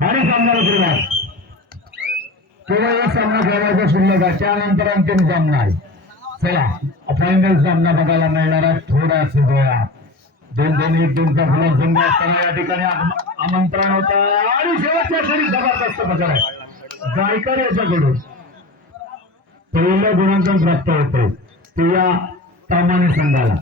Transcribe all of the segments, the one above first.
आणि सामन्याला सुरुवात. केवळ एक सामना खेळायचा शिल्लक आहे, त्यानंतर अंतिम सामना आहे. चला फायनल सामना बघायला मिळणार आहे थोड्या वेळात. 2-2-1-2चा फलक संघ असताना या ठिकाणी आमंत्रण होतं आणि शेवटच्या क्षणी जबरदस्त बदल आहे गायकर याच्याकडून पहिलं गुणांकन प्राप्त होते ते या सामान्य संघाला.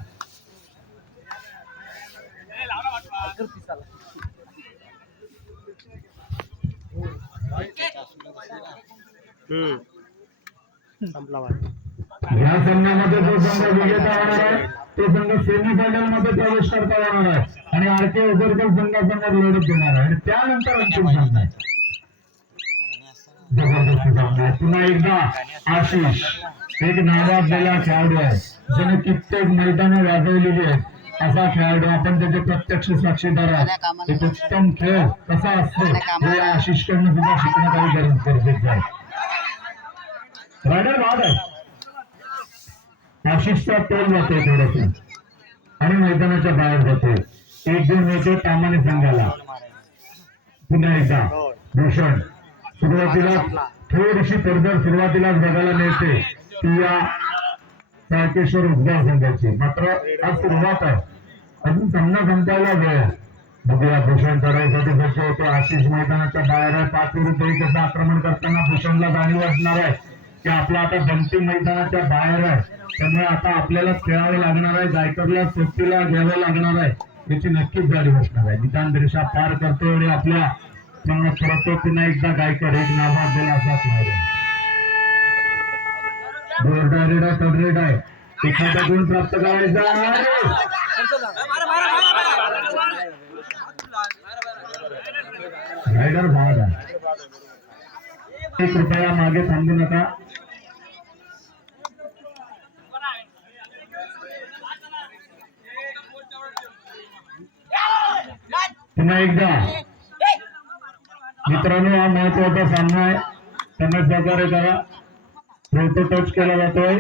या सामन्यामध्ये जो संघ विजेता होणार आहे तो संघ सेमीफायनल मध्ये प्रवेश करता येणार आहे आणि आरके उगरकर संघासमोर लढत देणार आहे आणि त्यानंतर अंतिम सामना आहे. जबरदस्त सामना आहे. पुन्हा एकदा आशिष एक नावाजलेला खेळाडू आहे ज्याने कित्येक मैदानं गाजवलेली आहेत. असा खेळाडू आपण त्याचे प्रत्यक्ष साक्षीदार आहात. एक उत्तम खेळ कसा असतो हे आशिषकडनं सुद्धा शिकणं काही गरजेचं आहे. रायडर बाद आहे. आशिषचा तोल जातोय थोडस आणि मैदानाच्या बाहेर जातोय. 1-2 मिळतो सामान्य संघाला. पुन्हा एकदा भूषण सुरुवातीला थोडीशी पडझड सुरुवातीलाच बघायला मिळते ती या तारकेश्वर उद्गार संघाची. मात्र आज सुरुवात आहे, अजून सामना संपायला वेळ. बघूया भूषण चढाईसाठी सज्ज होतो. आशिष मैदानाच्या बाहेर आहे. 5 विरुद्ध 1 असं आक्रमण करताना भूषणला जाणीव असणार आहे की आपला आता बंटी मैदानाच्या बाहेर आहे, त्यामुळे आता आपल्याला खेळावं लागणार आहे. गायकरला सोबतीला घ्यावं लागणार आहे याची नक्कीच जाणीव असणार आहे. निदान रेषा पार करतो आणि आपल्या परतो. पुन्हा एकदा गायकर एक नावाजलेला असा खेळाडू. बोर्डारेडा टर्रेड आहे. एखादा गुण प्राप्त करायचा. रायडर भाग आहे. 1 रुपया मागे थांबू नका. पुन्हा एकदा मित्रांनो हा महत्वाचा सामना आहे, त्यांना सहकार्य करा. फोटो टच केला जातोय.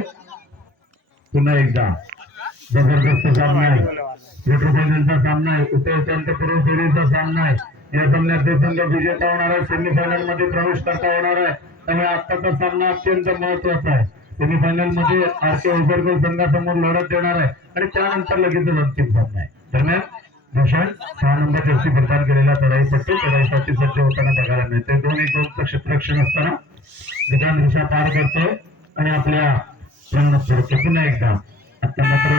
पुन्हा एकदा जबरदस्त सामना आहे. क्वार्टर फायनलचा सामना आहे. उपांत्यपूर्व फेरीचा सामना आहे. या सामन्यात जो संघ विजेता होणार आहे सेमीफायनल मध्ये प्रवेश करता होणार आहे. त्यामुळे आजचा सामना अत्यंत महत्वाचा आहे. सेमीफायनल मध्ये आरके उगरकर संघासमोर लढत देणार आहे आणि त्यानंतर लगेच अंतिम सामना आहे. दरम्यान भूषण 6 नंबर जर्सी प्रदान केलेला चढाईपट्टू चढाईसाठी सज्ज होताना बघायला मिळते. 2-1-2चं क्षेत्ररक्षण असताना निदान रेषा पार करतोय आणि आपल्या रंगणात पडतो. पुन्हा एकदा आता मात्र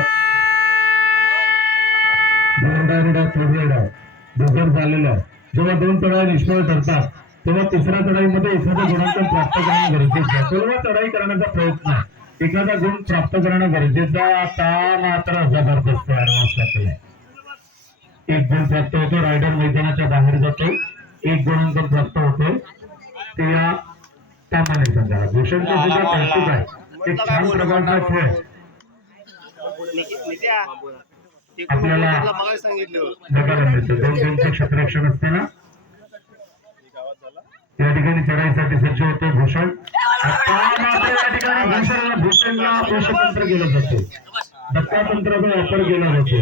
दुर्घट झालेलं आहे. जेव्हा 2 चढाई निष्फळ ठरतात तेव्हा तिसऱ्या चढाईमध्ये एखादं गुणांकन प्राप्त करणं गरजेचं आहे. सर्व चढाई करण्याचा प्रयत्न आहे. एखादा गुण प्राप्त करणं गरजेचं आहे. आता मात्र जबरदस्त ऍडव्हान्स टाकलाय. 1 गुण प्राप्त होतो. रायडर मैदानाच्या बाहेर जातो. 1 गुणांकन प्राप्त होतो ते या सामान्य संघाला. भूषणचं सुद्धा कौतुक आहे. एक छान प्रकारचा खेळ आपल्याला बघायला मिळतं. 2-2चं क्षेत्ररक्षण असताना या ठिकाणी चढाईसाठी सज्ज होतो भूषण. या ठिकाणी भूषणला पोषतंत्र केलं जातं. धक्कातंत्राचा वापर केला जातो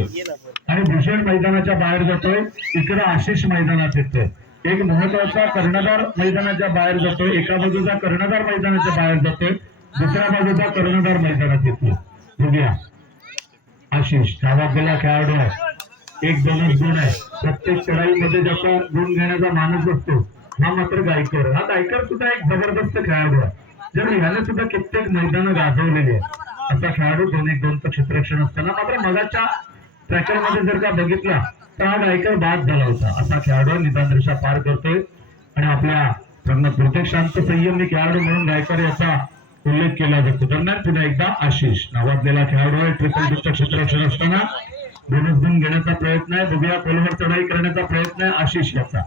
आणि भूषण मैदानाच्या बाहेर जातोय. इकडे आशिष मैदानात येतोय. एक महत्वाचा कर्णधार मैदानाच्या बाहेर जातोय. एका बाजूचा कर्णधार मैदानाच्या बाहेर जातोय, दुसऱ्या बाजूचा कर्णधार मैदानात येतोय. बघूया आशिष नावाजलेला खेळाडू आहे. 1-2 गुण आहे. प्रत्येक चढाईमध्ये ज्याचा गुण घेण्याचा मानस असतो हा मात्र गायकर. हा गायकर सुद्धा एक जबरदस्त खेळाडू आहे. जर ह्याने सुद्धा कित्येक मैदानं गाजवलेली आहे. असा खेळाडू 2-1-2चं क्षेत्ररक्षण असताना मात्र मगाच्या ट्रॅकर मध्ये जर का बघितला तर हा गायकर बाद झाला होता. असा खेळाडू निदान रेषा पार करतोय आणि आपल्या रंगात प्रत्येक शांत संयमी खेळाडू म्हणून गायकर याचा उल्लेख केला जातो. दरम्यान पुन्हा एकदा आशिष नावाजलेला खेळाडू आहे. 3-3चं क्षेत्ररक्षण असताना बोनस गुण घेण्याचा प्रयत्न आहे. बघूया खोलवर चढाई करण्याचा प्रयत्न आहे आशिष याचा.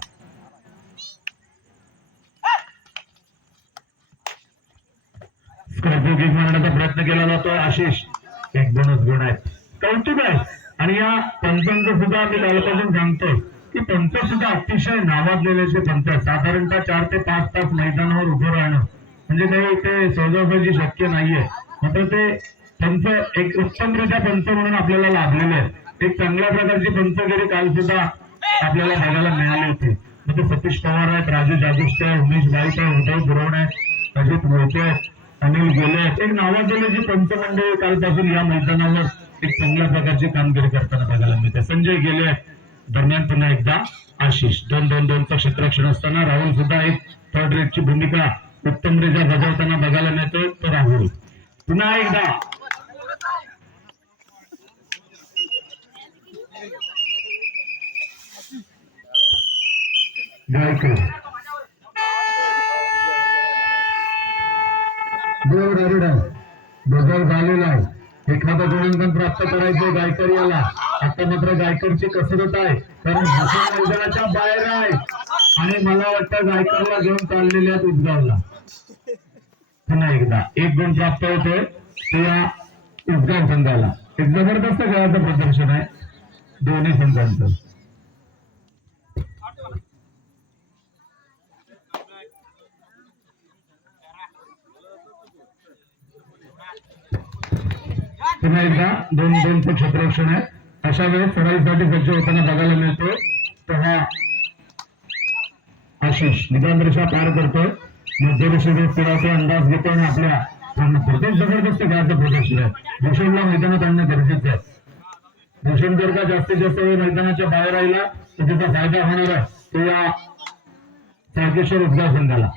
स्कॉर्पिओ किक मारण्याचा प्रयत्न केला जातोय. आशिष 1 बोनस गुण आहे. कौतुक आहे. आणि या पंचांचं सुद्धा मी कालपासून सांगतो की पंच सुद्धा अतिशय नावाजलेले पंच. साधारणतः 4 ते 5 तास मैदानावर उभं राहणं म्हणजे काही ते सहजासहजी शक्य नाहीये. मात्र ते पंच एक उत्तमरित्या पंच म्हणून आपल्याला लाभलेले आहेत. एक चांगल्या प्रकारची पंचगिरी काल सुद्धा आपल्याला बघायला मिळाले होते. म्हणजे सतीश पवार आहेत, राजू जागुष्टे आहे, उमेश बाईक आहे, उदय गुरवण आहे, अजित मोहिते आहे, अनिल गेले, एक नावाजलेले जी पंचमंडळी कालपासून या मैदानावर एक चांगल्या प्रकारची कामगिरी करताना बघायला मिळते. संजय गेले आहेत, दरम्यान पुन्हा एकदा आशिष 2-2-2चं क्षेत्ररक्षण असताना राहुल सुद्धा एक थर्ड रेटची भूमिका उत्तमरित्या बजावताना बघायला मिळते. तर राहुल पुन्हा एकदा गायकर बजाव झालेला आहे. एखादा गुणांकन प्राप्त करायचं गायकर याला. आता मात्र गायकरची कसरत आहे, कारण मैदानाच्या बाहेर आहे आणि मला वाटतं गायकरला घेऊन चाललेले आहेत उद्गावला. पुन्हा एकदा एक गुण प्राप्त होतोय ते या उद्गाव संघाला. एक जबरदस्त खेळाचं प्रदर्शन आहे दोन्ही संघांचं. पुन्हा एकदा 2-2चं क्षेत्ररक्षण आहे. अशा वेळेस सराईसाठी सज्ज होताना बघायला मिळतो तेव्हा आशिष निदानरेषा पार करतोय, मध्यरेषेत फिरवतो, अंदाज घेतो आणि आपल्या करतो. जबरदस्त खेळाचं प्रदर्शन आहे. भूषणला मैदानात आणणं गरजेचं आहे. भूषण जर का जास्तीत जास्त वेळ मैदानाच्या बाहेर राहिला तर त्याचा फायदा होणार आहे तो या सायकेश्वर उद्गाव संघाला.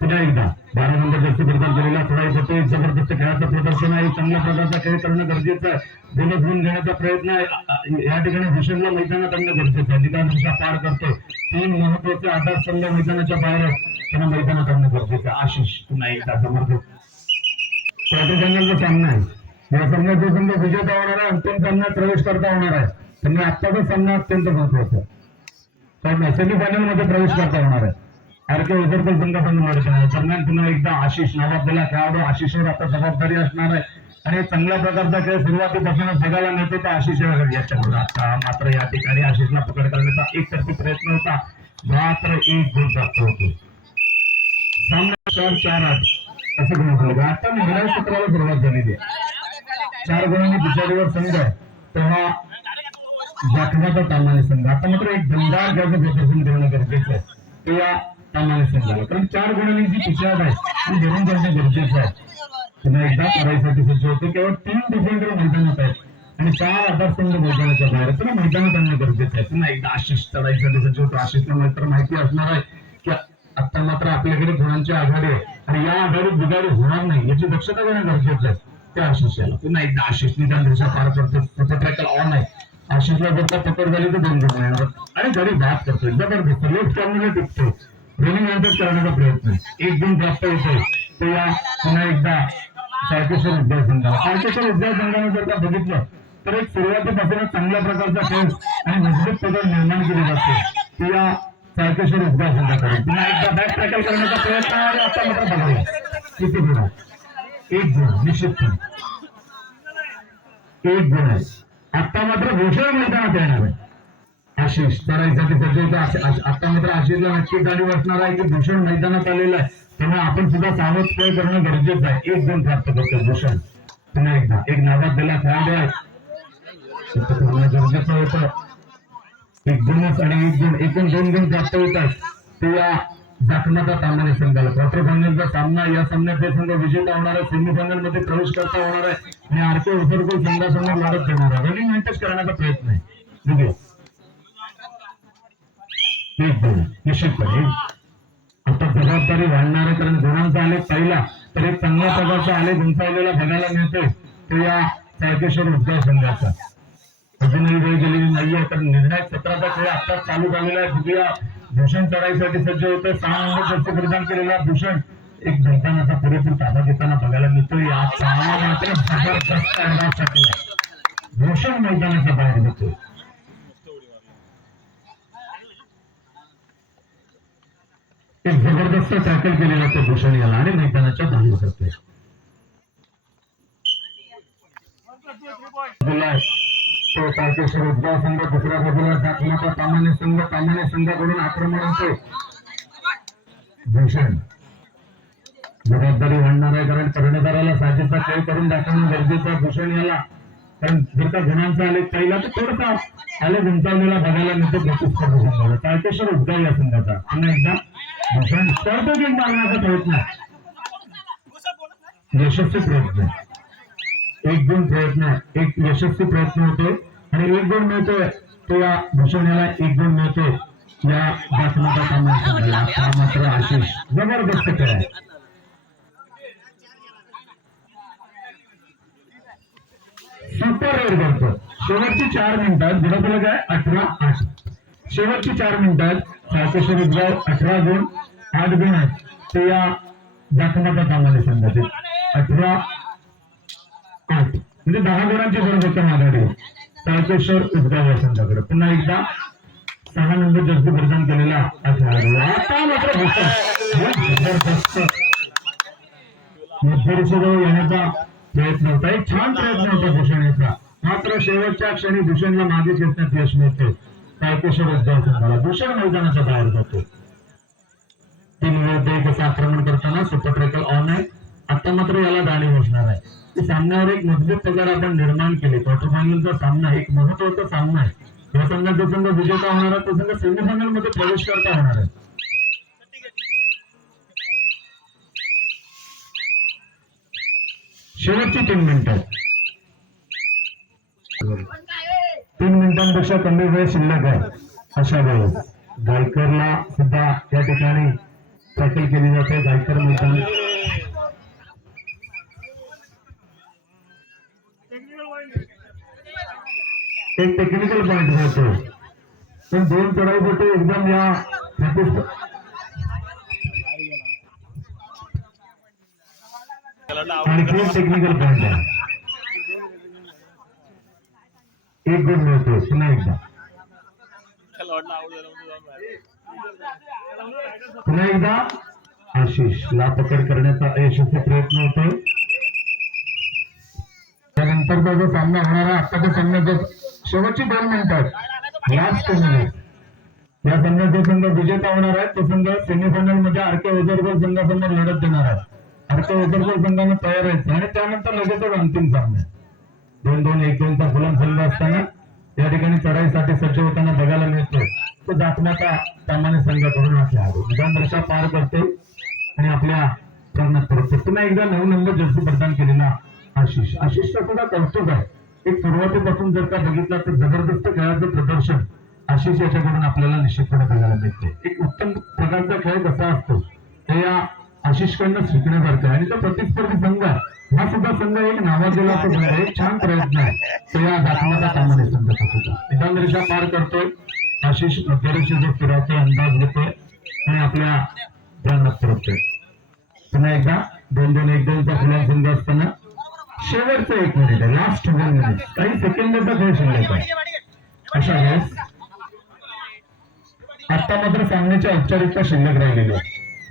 पुन्हा एकदा 12 नंबर जास्त प्रदान केलेला थोडा होतो. एक जबरदस्त खेळाचं प्रदर्शन आहे. चांगल्या प्रकारचा खेळ करणं गरजेचं आहे. बोनस गुण घेण्याचा प्रयत्न आहे या ठिकाणी भूषणला मैदानात आणणं गरजेचं आहे. निदानरेषा पार करतो. 3 महत्वाचे आधारस्तंभ मैदानाच्या बाहेर आहेत, त्यांना मैदानात आणणं गरजेचं आहे. आशिष पुन्हा एकदा समर्थक क्वार्टर फायनलचा सामना आहे. या सामन्यात जो संघ विजेता होणार आहे अंतिम सामन्यात प्रवेश करता होणार आहे. त्यांनी आत्ताचा सामना अत्यंत महत्वाचा आहे, कारण सेमीफायनल मध्ये प्रवेश करता होणार आहे. आरके उदरकर संघासंघ लढत आहे. दरम्यान पुन्हा एकदा आशिष नावाजलेला खेळाडू. आशिषवर आता जबाबदारी असणार आहे आणि चांगल्या प्रकारचा खेळ सुरुवातीपासूनच बघायला मिळतो तर आशिष याच्याकडून. आता मात्र या ठिकाणी आशिषला पकड करण्याचा एकतर्फी प्रयत्न होता, मात्र एक गुण प्राप्त होतो. सामना 4-4-8 असं गुण. आता महिला सत्राला सुरुवात झालेली आहे. 4 गुणांनी पिछाडीवर संघ आहे तेव्हा जाखमाचा तामाने संघ. आता मात्र एक दमदार खेळाचं प्रदर्शन करणं गरजेचं आहे ते या तामाने संघाला, कारण 4 गुणांनी जी पिछाड आहे ती धरून करणं गरजेचं आहे. पुन्हा एकदा करायसाठी सज्ज होते. केवळ 3 डिफेंडर मैदानात आहेत आणि 4 आधारस्तंभ मैदानाच्या बाहेर, तर मैदानात आणणं गरजेचं आहे. पुन्हा एकदा आशिष चढाईसाठी सज्ज होतो. आशिषला मात्र माहिती असणार आहे की आता मात्र आपल्याकडे गुणांची आघाडी आहे आणि या आघाडीत बिघाडी होणार नाही याची दक्षता घेणं गरजेचं आहे त्या आशिषला. पुन्हा एकदा आशिष निदानरेषा पार करतो. ट्रॅकल ऑन आहे. आशिषला जर का पकड झाली तर 2 गुण येणार आणि गडी बाद करतोय. जबरदस्त लेफ्ट कॉर्नरला टिकतोय. रनिंग अटॅक करण्याचा प्रयत्न. 1 गुण प्राप्त होतोय तो या पुन्हा एकदा सायकेश्वर उद्यान संघाला. सायकेश्वर उद्यान संघाने जर का बघितलं तर एक सुरुवातीपासूनच चांगल्या प्रकारचा खेळ आणि मजबूत पकड निर्माण केली जाते ती या सायकेश्वर उद्यान संघाकडे. पुन्हा एकदा बॅक टॅकल करण्याचा प्रयत्न आणि आता मात्र बघायला किती गुण आहे. 1 गुण निश्चित 1 गुण आहे. आता मात्र भूषण मैदानात येणार आहे. आशिष चढाईसाठी सज्ज होता. आता मात्र आशिषला नक्की गाडी वाटणार आहे की भूषण मैदानात आलेलं आहे त्यामुळे आपण सुद्धा सावध खेळ करणं गरजेचं आहे. 1 गुण प्राप्त करतो भूषण. पुन्हा एकदा एक नावाजलेला खेळाडू आहे गरजेचं होतं. 1 गुणच आणि 1 गुण एकूण 2 गुण प्राप्त होतात ते या जाखमाचा तामाने संघाला. क्वार्टर फायनलचा सामना. या सामन्यात ते संघ विजेता होणार आहे, सेमीफायनल मध्ये प्रवेश करता होणार आहे आणि आरके उदरकर संघासमोर लढत देणार आहे. रनिंग मॅचेस करण्याचा प्रयत्न आहे. बघूया 1 गुण निश्चितपणे. आता जबाबदारी वाढणार आहे कारण गुणांचा आलेख पाहिला तर एक चांगल्या प्रकारचा आलेख उंचावलेला बघायला मिळतोय तो या सायकेश्वर उद्यान संघाचा. अजूनही वेळ गेलेली नाहीये कारण निर्णायक सत्राचा खेळ आत्ताच चालू झालेला आहे. बघूया भूषण चढाईसाठी सज्ज होतं. 6 नंबर जास्त प्रदान केलेला भूषण एक मैदानाचा पुरेपूर ताबा घेताना बघायला मिळतोय. मात्र जबरदस्त अंदाज भूषण मैदानाच्या बाहेर घेतोय. एक जबरदस्त टॅकल केलेला तो भूषण याला आणि मैदानाच्या बाहेर करतोय. तो सायकेश्वर उद्गाव संघ. दुसऱ्या बाजूला जाखमाचा तामाने संघ. तामाने संघाकडून आक्रमण होते. भूषण जबाबदारी वाढणार आहे कारण कर्णधाराला साजेचा खेळ करून दाखवणं गरजेचं आहे. भूषण याला कारण जर का गुणांचा आलेख पहिला तर थोडासा आलेख उंचावलेला बघायला मिळतो प्रतिस्पर्धी संघाला. तारकेश्वर उद्गाव या संघाचा पुन्हा एकदा भूषण स्पर्धक मारण्याचा प्रयत्न, यशस्वी प्रयत्न, एक गुण प्रयत्न, एक यशस्वी प्रयत्न होतोय आणि एक गुण मिळतोय तो या भूषण याला एक गुण मिळतोय या बातमीचा सामना. मात्र आशिष जबरदस्त खेळ आहे. सुपर रेड करतो. शेवटची 4 मिनिटात बरोबर काय 18-8. शेवटची 4 मिनिटात तारकेश्वर उद्गाव 18 गुण 8 गुण आहेत ते या दाखमाचा सामना संघाचे 18-8 म्हणजे 10 गुणांची बरोबर आघाडी तारकेश्वर उद्गाव या संघाकडे. पुन्हा एकदा 6 नंबर जर्सी प्रदान केलेला खेळाडू आता मात्र जबरदस्त मध्यरेषेजवळ येण्याचा प्रयत्न होता. एक छान प्रयत्न होता भूषण याचा. मात्र शेवटच्या क्षणी भूषणला मागे खेचण्यात यश मिळते तारकेश्वर उद्गाव संघाला. भूषण मैदानाच्या बाहेर जातो. 3 विरुद्ध 1 असं आक्रमण करताना सुपर ट्रॅकल ऑन आहे. आता मात्र याला दाणे बसणार आहे. की सामन्यावर एक मजबूत पगार आपण निर्माण केले. क्वार्टर फायनलचा सामना एक महत्वाचा सामना आहे. या संघात जो संघ विजेता होणार आहे तो संघ सेमीफायनल मध्ये प्रवेश करता होणार आहे. शेवटची 3 मिनिटं, 3 मिनिटांपेक्षा कमी वेळ शिल्लक आहे. अशा वेळेस गायकरला सुद्धा या ठिकाणी टॅकल केली जाते. गायकर मैदान एक टेक्निकल पॉइंट होतो पण 2 चढाईसाठी एकदम या आणखी एक टेक्निकल पॉइंट आहे. 1 गुण मिळतो. पुन्हा एकदा आशिषला पकड करण्याचा यशस्वी प्रयत्न होतोय. त्यानंतरचा जो सामना होणार आहे आत्ताच्या सामन्याचा शेवटची 2 मिनिटात लास्ट मिनिट या सामन्यात जो संघ विजेता होणार आहे तो संघ सेमीफायनल मध्ये आरके ओझरगोल संघासमोर लढत देणार आहे. आरके ओझरगोल संघाने तयार आहे आणि त्यानंतर लगेचच अंतिम सामना 2-2 1-2चा फुलान संघ असताना या ठिकाणी चढाईसाठी सज्ज होताना बघायला मिळतो तो दाखण्याचा सामान्य संघाकडून असला मैदान रेषा पार करते आणि आपल्या कर्णात परत. पुन्हा एकदा 9 नंबर जर्सी प्रदान केलेला आशिषचा सुद्धा कौतुक आहे. एक सुरुवातीपासून जर का बघितला तर जबरदस्त खेळाचं प्रदर्शन आशिष याच्याकडून आपल्याला निश्चितपणे बघायला मिळते. एक उत्तम प्रकारचा खेळ कसा असतो हे या आशिषकडनं शिकण्यासारखं आहे. आणि तो प्रतिस्पर्धी संघ हा सुद्धा संघ एक नावाजलेला संघ आहे. एक छान प्रयत्न आहे तो या दाखवाचा सामान्य संघाचा सुद्धा. मैदान रेषा पार करतोय आशिष. मध्यरेषेचा फिरायचा अंदाज घेतोय आणि आपल्या प्राणात परततोय. पुन्हा एकदा 2-2 1-2चा फुलान संघ असताना शेवटचं 1 मिनिट आहे. लास्ट 1 मिनिट काही सेकंदाचा खेळ शिल्लक आहे. अशा वेळेस आता मात्र सामन्याची औपचारिकता शिल्लक राहिलेली आहे.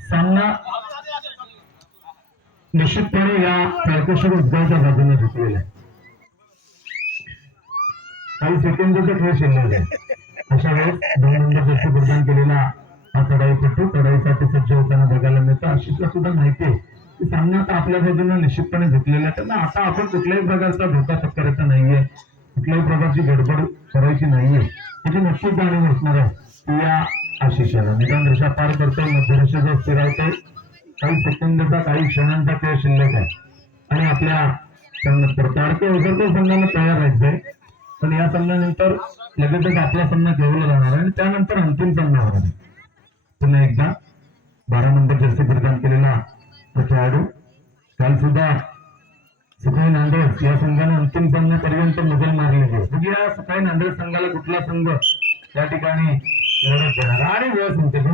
सामना निश्चितपणे या तारकेश्वर उद्गावच्या बाजूने जिंकलेला आहे. काही सेकंदाचा खेळ शिल्लक आहे. अशा वेळेस 2 नंबर जर्सी प्रदान केलेला हा चढाईपटू चढाईसाठी सज्ज होताना बघायला मिळतं. आशिषला सुद्धा माहिती आहे की सामना आता आपल्या बाजूने निश्चितपणे जिंकलेला आहे. त्यांना आता आपण कुठल्याही प्रकारचा धोका पत्करायचा नाहीये, कुठल्याही प्रकारची गडबड करायची नाहीये याची नक्कीच जाणीव असणार आहे. या आशिषाला निदान रेषा पार करतोय. मध्यरेषेचा फिरावतोय. काही सेकंदाचा काही क्षणांचा खेळ शिल्लक आहे आणि आपल्या तारके ओझरगोल संघाला तयार राहायचंय. पण या सामन्यानंतर लगेचच आपला सामना खेळवला जाणार आहे आणि त्यानंतर अंतिम सामना होणार आहे. पुन्हा एकदा 12 नंबर जर्सी प्रदान केलेला खेळाडू काल सुद्धा सुखाई नांदेड या संघाने अंतिम सामन्यापर्यंत मजल मारलेली आहे. म्हणजे या सुखाई नांदेड संघाला कुठला संघ या ठिकाणी लढत देणार आणि वेळ संपते.